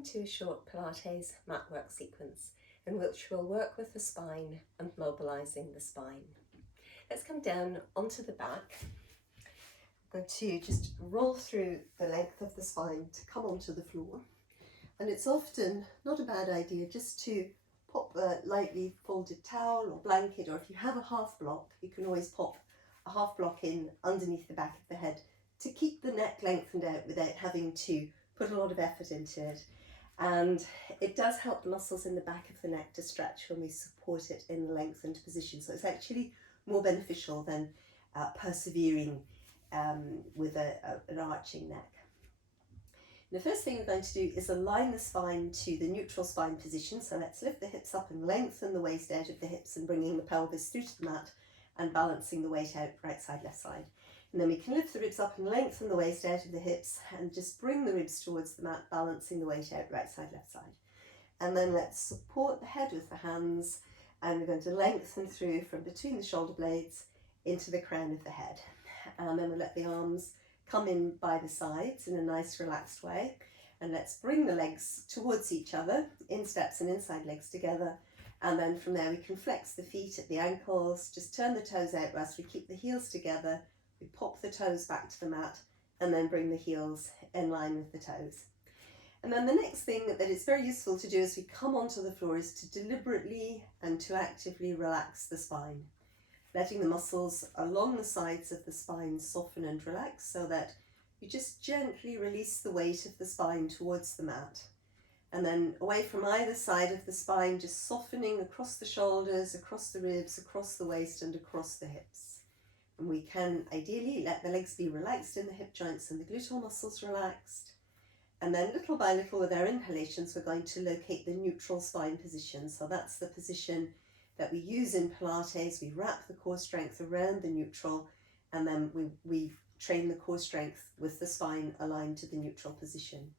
Welcome to a short Pilates mat work sequence in which we'll work with the spine and mobilising the spine. Let's come down onto the back. I'm going to just roll through the length of the spine to come onto the floor. And it's often not a bad idea just to pop a lightly folded towel or blanket, or if you have a half block, you can always pop a half block in underneath the back of the head to keep the neck lengthened out without having to put a lot of effort into it. And it does help the muscles in the back of the neck to stretch when we support it in the lengthened position. So it's actually more beneficial than persevering with an arching neck. The first thing we're going to do is align the spine to the neutral spine position. So let's lift the hips up and lengthen the waist out of the hips and bringing the pelvis through to the mat and balancing the weight out right side, left side. And then we can lift the ribs up and lengthen the waist out of the hips and just bring the ribs towards the mat, balancing the weight out right side, left side. And then let's support the head with the hands, and we're going to lengthen through from between the shoulder blades into the crown of the head. And then we'll let the arms come in by the sides in a nice relaxed way. And let's bring the legs towards each other, insteps and inside legs together. And then from there we can flex the feet at the ankles, just turn the toes out whilst we keep the heels together. We pop the toes back to the mat and then bring the heels in line with the toes. And then the next thing that is very useful to do as we come onto the floor is to deliberately and to actively relax the spine, letting the muscles along the sides of the spine soften and relax so that you just gently release the weight of the spine towards the mat. And then away from either side of the spine, just softening across the shoulders, across the ribs, across the waist and across the hips. And we can ideally let the legs be relaxed in the hip joints and the gluteal muscles relaxed. And then little by little with our inhalations, we're going to locate the neutral spine position. So that's the position that we use in Pilates. We wrap the core strength around the neutral, and then we train the core strength with the spine aligned to the neutral position.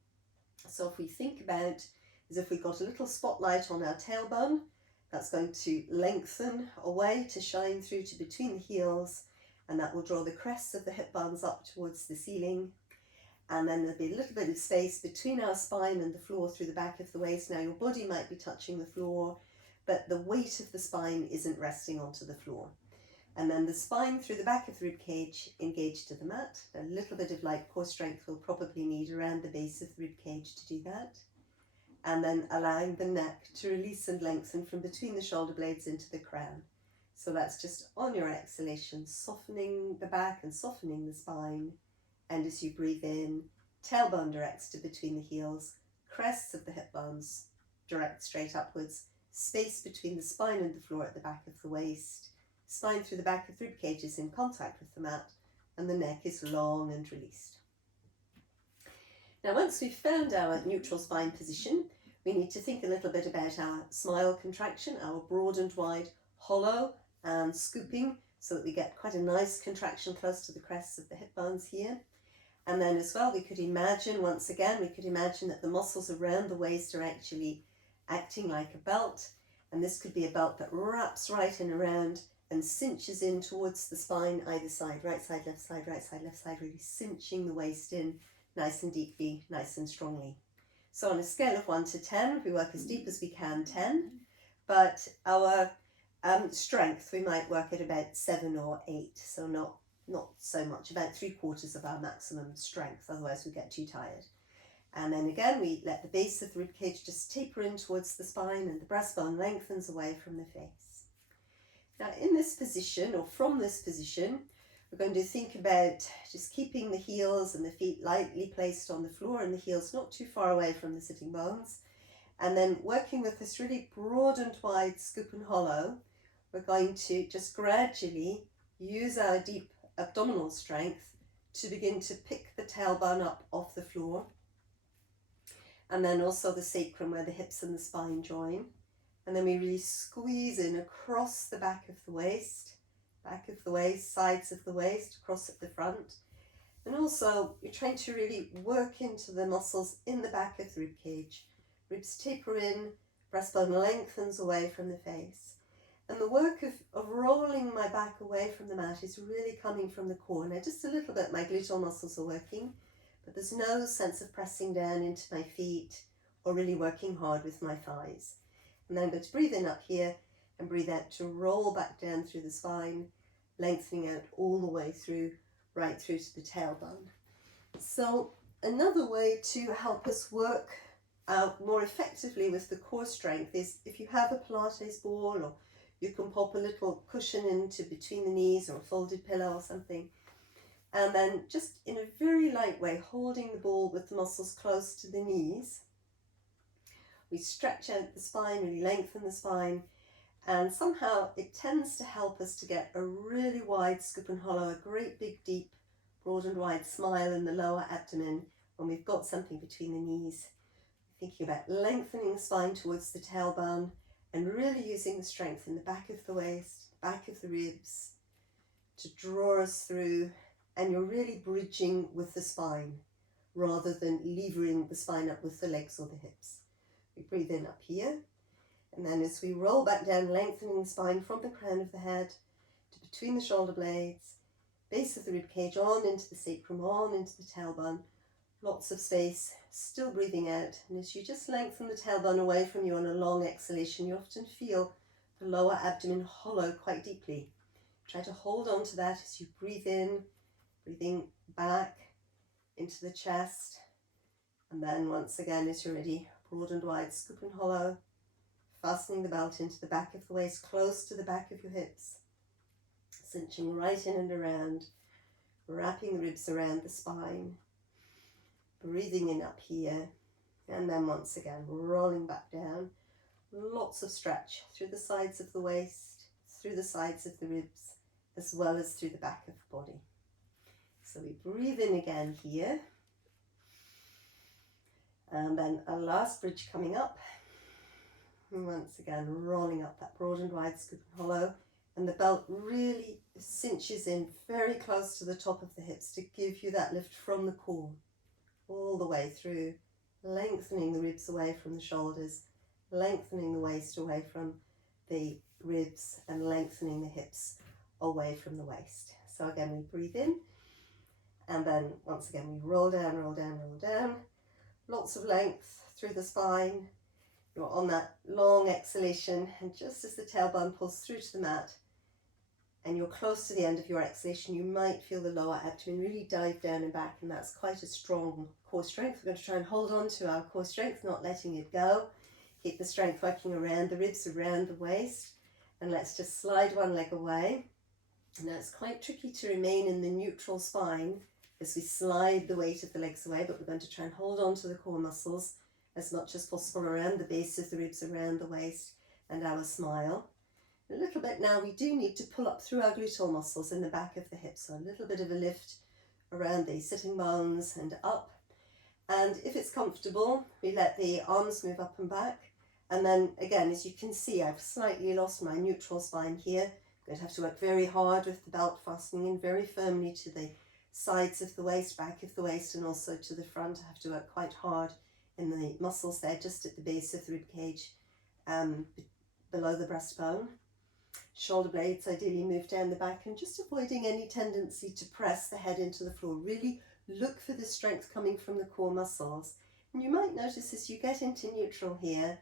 So if we think about as if we've got a little spotlight on our tailbone, that's going to lengthen away to shine through to between the heels, and that will draw the crests of the hip bones up towards the ceiling. And then there'll be a little bit of space between our spine and the floor through the back of the waist. Now your body might be touching the floor, but the weight of the spine isn't resting onto the floor. And then the spine through the back of the rib cage engaged to the mat. A little bit of light core strength we'll probably need around the base of the rib cage to do that. And then allowing the neck to release and lengthen from between the shoulder blades into the crown. So that's just on your exhalation, softening the back and softening the spine. And as you breathe in, tailbone directs to between the heels, crests of the hip bones direct straight upwards, space between the spine and the floor at the back of the waist, spine through the back of the rib cage is in contact with the mat, and the neck is long and released. Now once we've found our neutral spine position, we need to think a little bit about our smile contraction, our broad and wide hollow and scooping, so that we get quite a nice contraction close to the crests of the hip bones here. And then as well, we could imagine, once again, that the muscles around the waist are actually acting like a belt. And this could be a belt that wraps right in around and cinches in towards the spine, either side, right side, left side, right side, left side, really cinching the waist in nice and deeply, nice and strongly. So on a scale of 1 to 10, we work as deep as we can, 10, but our strength, we might work at about 7 or 8, so not so much, about 3/4 of our maximum strength, otherwise we get too tired. And then again, we let the base of the ribcage just taper in towards the spine and the breastbone lengthens away from the face. Now in this position, or from this position, we're going to think about just keeping the heels and the feet lightly placed on the floor and the heels not too far away from the sitting bones. And then working with this really broad and wide scoop and hollow, we're going to just gradually use our deep abdominal strength to begin to pick the tailbone up off the floor. And then also the sacrum where the hips and the spine join. And then we really squeeze in across the back of the waist, sides of the waist, across at the front. And also you're trying to really work into the muscles in the back of the rib cage. Ribs taper in, breastbone lengthens away from the face. And the work of rolling my back away from the mat is really coming from the core. Now just a little bit my gluteal muscles are working, but there's no sense of pressing down into my feet or really working hard with my thighs. And then I'm going to breathe in up here and breathe out to roll back down through the spine, lengthening out all the way through, right through to the tailbone. So another way to help us work out more effectively with the core strength is if you have a Pilates ball, or you can pop a little cushion into between the knees or a folded pillow or something, and then just in a very light way, holding the ball with the muscles close to the knees, we stretch out the spine, really lengthen the spine, and somehow it tends to help us to get a really wide scoop and hollow, a great big deep broad and wide smile in the lower abdomen when we've got something between the knees. Thinking about lengthening the spine towards the tailbone and really using the strength in the back of the waist, back of the ribs to draw us through, and you're really bridging with the spine rather than levering the spine up with the legs or the hips. We breathe in up here, and then as we roll back down, lengthening the spine from the crown of the head to between the shoulder blades, base of the rib cage, on into the sacrum, on into the tailbone, lots of space, still breathing out. And as you just lengthen the tailbone away from you on a long exhalation, you often feel the lower abdomen hollow quite deeply. Try to hold on to that as you breathe in, breathing back into the chest, and then once again, as you're ready, broad and wide scoop and hollow, fastening the belt into the back of the waist, close to the back of your hips, cinching right in and around, wrapping the ribs around the spine, breathing in up here, and then once again rolling back down. Lots of stretch through the sides of the waist, through the sides of the ribs, as well as through the back of the body. So we breathe in again here, and then a last bridge coming up, and once again rolling up that broad and wide scoop and hollow, and the belt really cinches in very close to the top of the hips to give you that lift from the core all the way through, lengthening the ribs away from the shoulders, lengthening the waist away from the ribs, and lengthening the hips away from the waist. So again, we breathe in, and then once again we roll down, roll down, roll down. Lots of length through the spine. You're on that long exhalation, and just as the tailbone pulls through to the mat and you're close to the end of your exhalation, you might feel the lower abdomen really dive down and back, and that's quite a strong core strength. We're going to try and hold on to our core strength, not letting it go. Keep the strength working around the ribs, around the waist, and let's just slide one leg away. Now it's quite tricky to remain in the neutral spine as we slide the weight of the legs away, but we're going to try and hold on to the core muscles as much as possible around the base of the ribs, around the waist, and our smile. A little bit now, we do need to pull up through our gluteal muscles in the back of the hips, so a little bit of a lift around the sitting bones and up. And if it's comfortable, we let the arms move up and back. And then again, as you can see, I've slightly lost my neutral spine here. I'm going to have to work very hard with the belt fastening in very firmly to the sides of the waist, back of the waist, and also to the front. I have to work quite hard in the muscles there, just at the base of the rib cage, below the breastbone. Shoulder blades ideally move down the back, and just avoiding any tendency to press the head into the floor. Really look for the strength coming from the core muscles. And you might notice as you get into neutral here,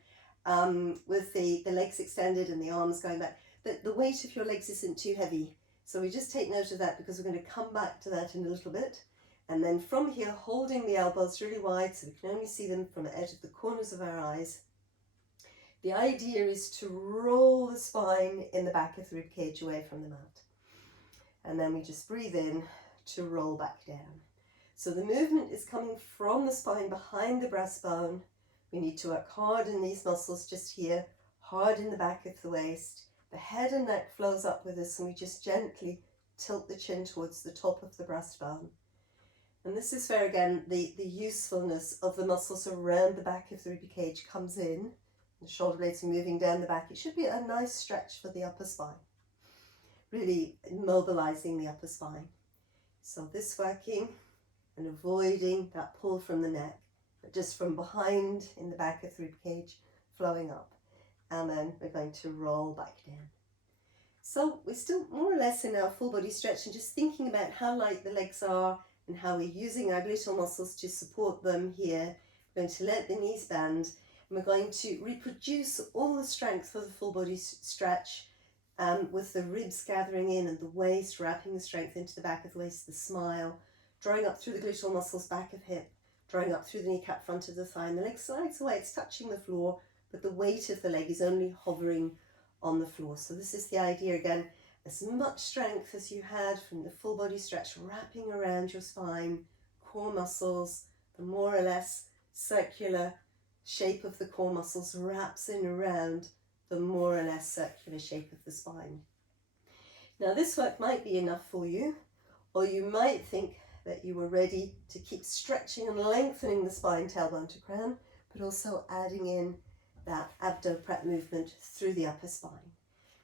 with the legs extended and the arms going back, that the weight of your legs isn't too heavy. So we just take note of that, because we're going to come back to that in a little bit. And then from here, holding the elbows really wide so we can only see them from the edge of the corners of our eyes. The idea is to roll the spine in the back of the rib cage away from the mat. And then we just breathe in to roll back down. So the movement is coming from the spine behind the breastbone. We need to work hard in these muscles just here, hard in the back of the waist. The head and neck flows up with us, and we just gently tilt the chin towards the top of the breastbone. And this is where, again, the usefulness of the muscles around the back of the rib cage comes in. The shoulder blades are moving down the back. It should be a nice stretch for the upper spine, really mobilizing the upper spine. So this working and avoiding that pull from the neck, but just from behind in the back of the rib cage, flowing up. And then we're going to roll back down. So we're still more or less in our full body stretch, and just thinking about how light the legs are and how we're using our gluteal muscles to support them here. We're We're going to let the knees bend, and we're going to reproduce all the strength of the full body stretch, with the ribs gathering in and the waist, wrapping the strength into the back of the waist, the smile, drawing up through the gluteal muscles, back of hip, drawing up through the kneecap, front of the thigh, and the leg slides away. It's touching the floor, but the weight of the leg is only hovering on the floor. So this is the idea again, as much strength as you had from the full body stretch wrapping around your spine, core muscles, the more or less circular shape of the core muscles wraps in around the more or less circular shape of the spine. Now this work might be enough for you, or you might think that you were ready to keep stretching and lengthening the spine, tailbone to crown, but also adding in that abdo-prep movement through the upper spine.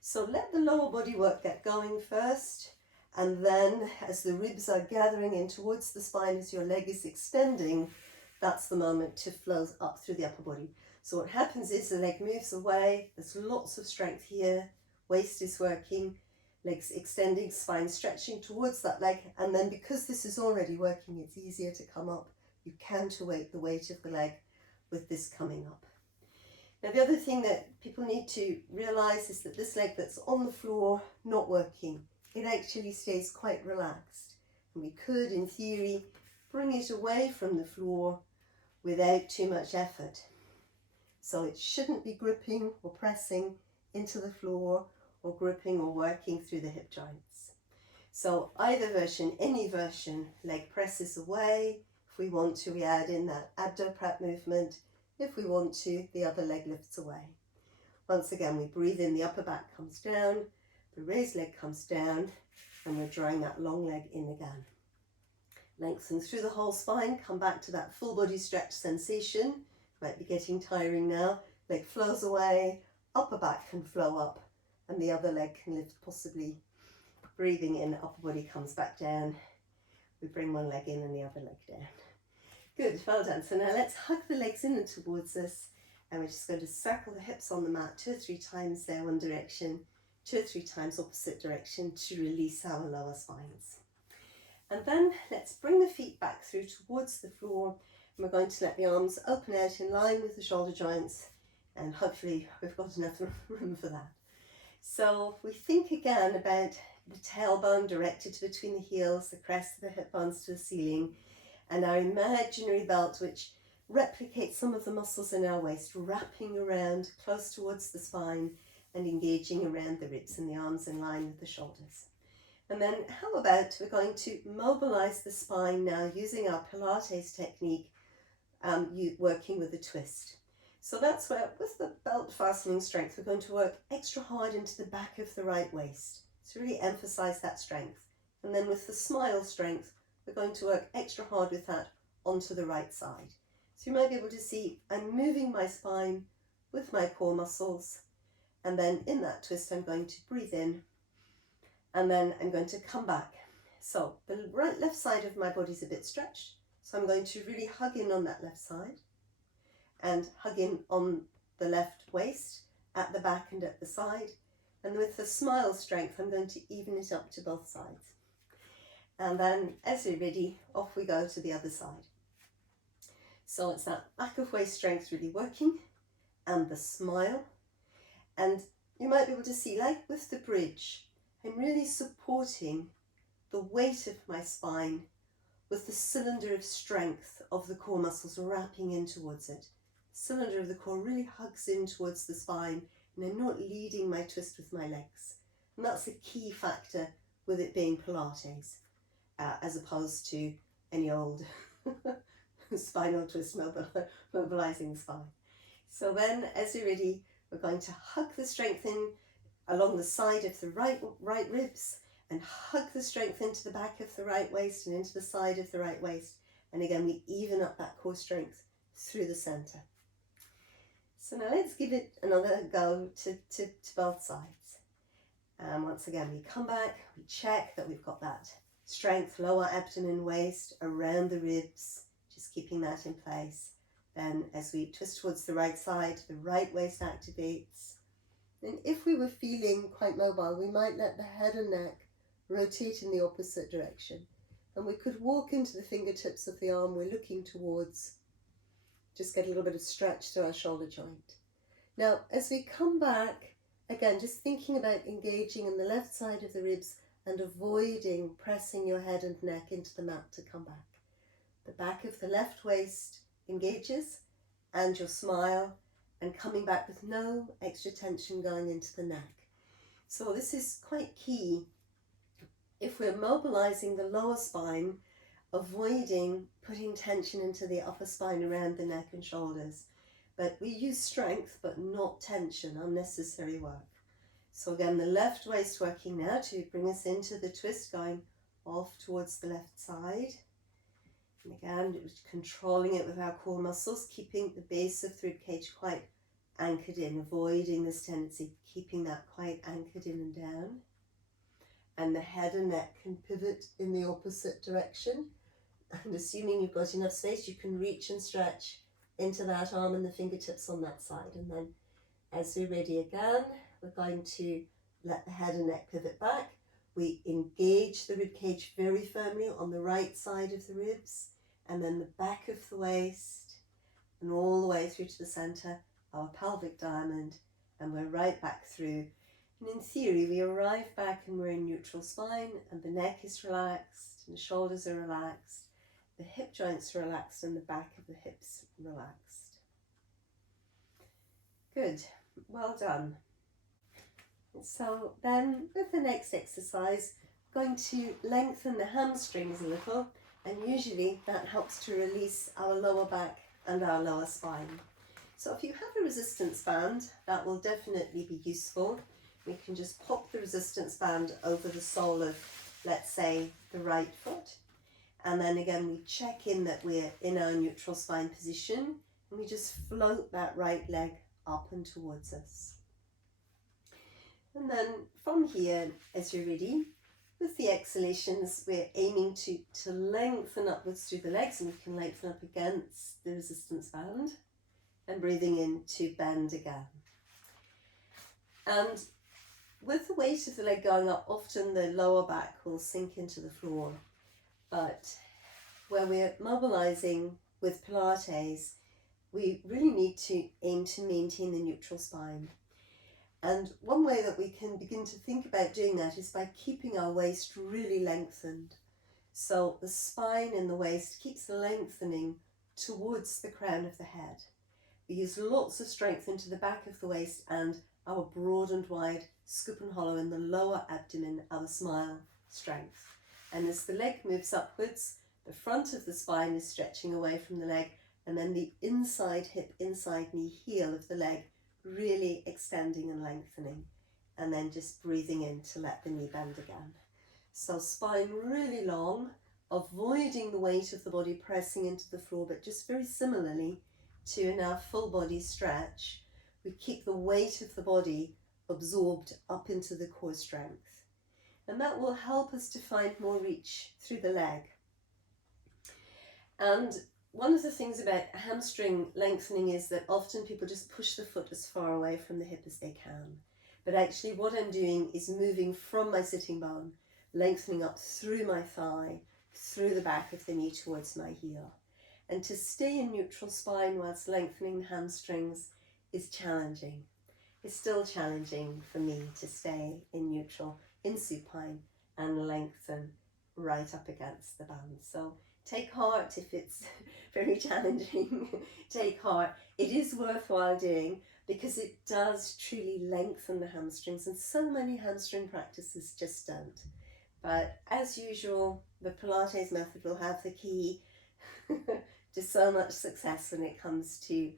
So let the lower body work get going first, and then as the ribs are gathering in towards the spine, as your leg is extending, that's the moment to flow up through the upper body. So what happens is the leg moves away, there's lots of strength here, waist is working, legs extending, spine stretching towards that leg, and then because this is already working, it's easier to come up. You counterweight the weight of the leg with this coming up. Now the other thing that people need to realize is that this leg that's on the floor, not working, it actually stays quite relaxed. And we could, in theory, bring it away from the floor without too much effort. So it shouldn't be gripping or pressing into the floor or gripping or working through the hip joints. So either version, any version, leg presses away. If we want to, we add in that abdo-prep movement. If we want to, the other leg lifts away. Once again, we breathe in, the upper back comes down, the raised leg comes down, and we're drawing that long leg in again. Lengthen through the whole spine, come back to that full body stretch sensation. Might be getting tiring now. Leg flows away, upper back can flow up, and the other leg can lift, possibly breathing in, upper body comes back down. We bring one leg in and the other leg down. Good, well done. So now let's hug the legs in and towards us, and we're just going to circle the hips on the mat 2 or 3 times there, one direction, 2 or 3 times opposite direction to release our lower spines. And then let's bring the feet back through towards the floor, and we're going to let the arms open out in line with the shoulder joints, and hopefully we've got enough room for that. So we think again about the tailbone directed between the heels, the crest of the hip bones to the ceiling, and our imaginary belt which replicates some of the muscles in our waist, wrapping around close towards the spine and engaging around the ribs and the arms in line with the shoulders. And then how about we're going to mobilize the spine now using our Pilates technique, working with a twist. So that's where, with the belt fastening strength, we're going to work extra hard into the back of the right waist to really emphasize that strength. And then with the smile strength, we're going to work extra hard with that onto the right side. So you might be able to see I'm moving my spine with my core muscles, and then in that twist I'm going to breathe in, and then I'm going to come back. So the left side of my body is a bit stretched, so I'm going to really hug in on that left side and hug in on the left waist at the back and at the side, and with the smile strength I'm going to even it up to both sides. And then as we're ready, off we go to the other side. So it's that back of waist strength really working, and the smile. And you might be able to see, like with the bridge, I'm really supporting the weight of my spine with the cylinder of strength of the core muscles wrapping in towards it. The cylinder of the core really hugs in towards the spine, and I'm not leading my twist with my legs. And that's a key factor with it being Pilates, as opposed to any old spinal twist mobilizing the spine. So then, as you're ready, we're going to hug the strength in along the side of the right ribs, and hug the strength into the back of the right waist and into the side of the right waist. And again, we even up that core strength through the center. So now let's give it another go to both sides. And once again, we come back, we check that we've got that strength, lower abdomen, waist, around the ribs, just keeping that in place. Then as we twist towards the right side, the right waist activates. And if we were feeling quite mobile, we might let the head and neck rotate in the opposite direction. And we could walk into the fingertips of the arm we're looking towards, just get a little bit of stretch to our shoulder joint. Now, as we come back, again, just thinking about engaging in the left side of the ribs and avoiding pressing your head and neck into the mat to come back. The back of the left waist engages and you'll smile, and coming back with no extra tension going into the neck. So this is quite key if we're mobilizing the lower spine, avoiding putting tension into the upper spine around the neck and shoulders. But we use strength, but not tension, unnecessary work. So again, the left waist working now to bring us into the twist, going off towards the left side. And again, controlling it with our core muscles, keeping the base of the rib cage quite anchored in, avoiding this tendency, keeping that quite anchored in and down. And the head and neck can pivot in the opposite direction. And assuming you've got enough space, you can reach and stretch into that arm and the fingertips on that side. And then as we're ready again, we're going to let the head and neck pivot back. We engage the rib cage very firmly on the right side of the ribs, and then the back of the waist, and all the way through to the center, our pelvic diamond, and we're right back through. And in theory, we arrive back and we're in neutral spine, and the neck is relaxed, and the shoulders are relaxed, the hip joints are relaxed, and the back of the hips relaxed. Good, well done. So then with the next exercise, I'm going to lengthen the hamstrings a little, and usually that helps to release our lower back and our lower spine. So if you have a resistance band, that will definitely be useful. We can just pop the resistance band over the sole of, let's say, the right foot. And then again, we check in that we're in our neutral spine position, and we just float that right leg up and towards us. And then from here, as you're ready, with the exhalations, we're aiming to lengthen upwards through the legs, and we can lengthen up against the resistance band, and breathing in to bend again. And with the weight of the leg going up, often the lower back will sink into the floor. But where we're mobilizing with Pilates, we really need to aim to maintain the neutral spine. And one way that we can begin to think about doing that is by keeping our waist really lengthened. So the spine in the waist keeps lengthening towards the crown of the head. We use lots of strength into the back of the waist and our broad and wide scoop and hollow in the lower abdomen, our smile strength. And as the leg moves upwards, the front of the spine is stretching away from the leg, and then the inside hip, inside knee, heel of the leg really extending and lengthening, and then just breathing in to let the knee bend again. So spine really long, avoiding the weight of the body pressing into the floor, but just very similarly to in our full body stretch, we keep the weight of the body absorbed up into the core strength. And that will help us to find more reach through the leg. And one of the things about hamstring lengthening is that often people just push the foot as far away from the hip as they can. But actually what I'm doing is moving from my sitting bone, lengthening up through my thigh, through the back of the knee towards my heel. And to stay in neutral spine whilst lengthening the hamstrings is challenging. It's still challenging for me to stay in neutral, in supine, and lengthen right up against the band. So take heart if it's very challenging. Take heart. It is worthwhile doing because it does truly lengthen the hamstrings, and so many hamstring practices just don't. But as usual, the Pilates method will have the key to so much success when it comes to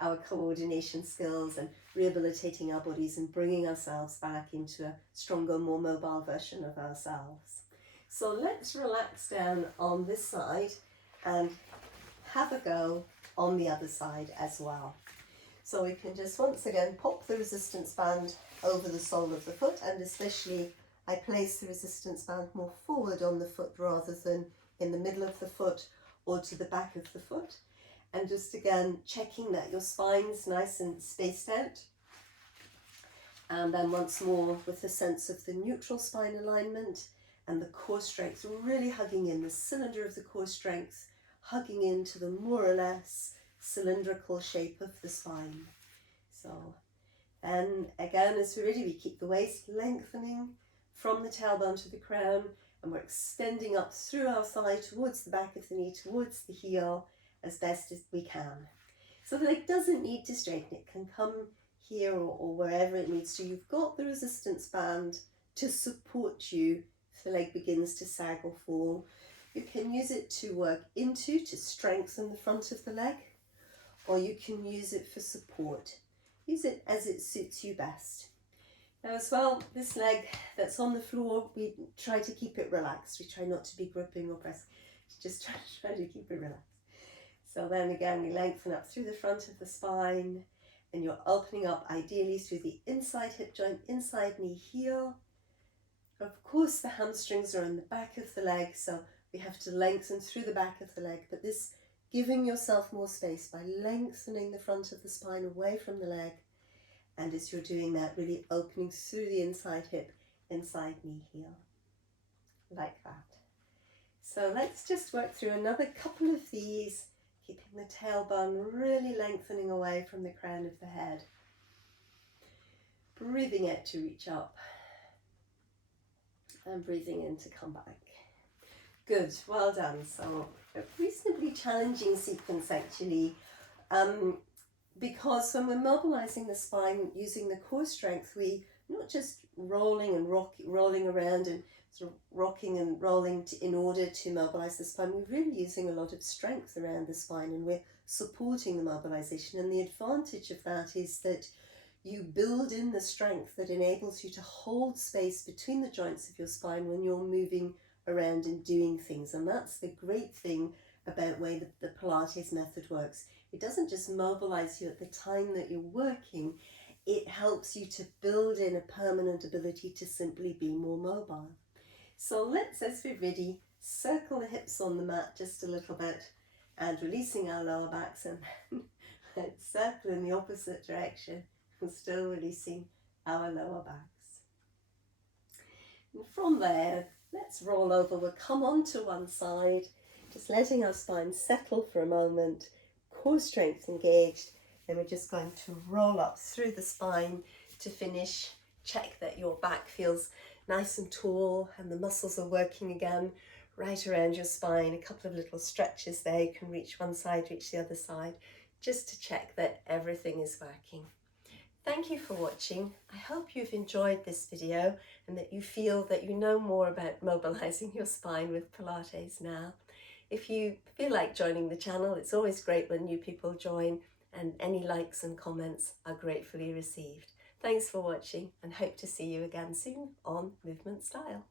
our coordination skills and rehabilitating our bodies and bringing ourselves back into a stronger, more mobile version of ourselves. So let's relax down on this side and have a go on the other side as well. So we can just once again pop the resistance band over the sole of the foot, and especially I place the resistance band more forward on the foot rather than in the middle of the foot or to the back of the foot. And just again checking that your spine's nice and spaced out. And then once more with a sense of the neutral spine alignment and the core strength, really hugging in, the cylinder of the core strength, hugging into the more or less cylindrical shape of the spine. So then again, as we're ready, we keep the waist lengthening from the tailbone to the crown, and we're extending up through our thigh towards the back of the knee, towards the heel as best as we can. So the leg doesn't need to straighten, it can come here or wherever it needs to. You've got the resistance band to support you if the leg begins to sag or fall. You can use it to work into, to strengthen the front of the leg, or you can use it for support. Use it as it suits you best. Now as well, this leg that's on the floor, we try to keep it relaxed. We try not to be gripping or pressing, just try to keep it relaxed. So then again, we lengthen up through the front of the spine, and you're opening up ideally through the inside hip joint, inside knee, heel. Of course, the hamstrings are in the back of the leg, so we have to lengthen through the back of the leg, but this giving yourself more space by lengthening the front of the spine away from the leg, and as you're doing that, really opening through the inside hip, inside knee, heel, like that. So let's just work through another couple of these, keeping the tailbone really lengthening away from the crown of the head. Breathing out to reach up, and breathing in to come back. Good, well done. So a reasonably challenging sequence actually, because when we're mobilizing the spine using the core strength, we not just rolling around and sort of rocking and rolling in order to mobilize the spine, we're really using a lot of strength around the spine, and we're supporting the mobilization. And the advantage of that is that you build in the strength that enables you to hold space between the joints of your spine when you're moving around and doing things. And that's the great thing about the way that the Pilates method works. It doesn't just mobilize you at the time that you're working, it helps you to build in a permanent ability to simply be more mobile. So let's, as we're ready, circle the hips on the mat just a little bit, and releasing our lower backs, and let's circle in the opposite direction and still releasing our lower backs. And from there, let's roll over. We'll come onto one side, just letting our spine settle for a moment, core strength engaged. Then we're just going to roll up through the spine to finish. Check that your back feels nice and tall and the muscles are working again right around your spine. A couple of little stretches there. You can reach one side, reach the other side, just to check that everything is working. Thank you for watching. I hope you've enjoyed this video and that you feel that you know more about mobilizing your spine with Pilates now. If you feel like joining the channel, it's always great when new people join, and any likes and comments are gratefully received. Thanks for watching, and hope to see you again soon on Movement Style.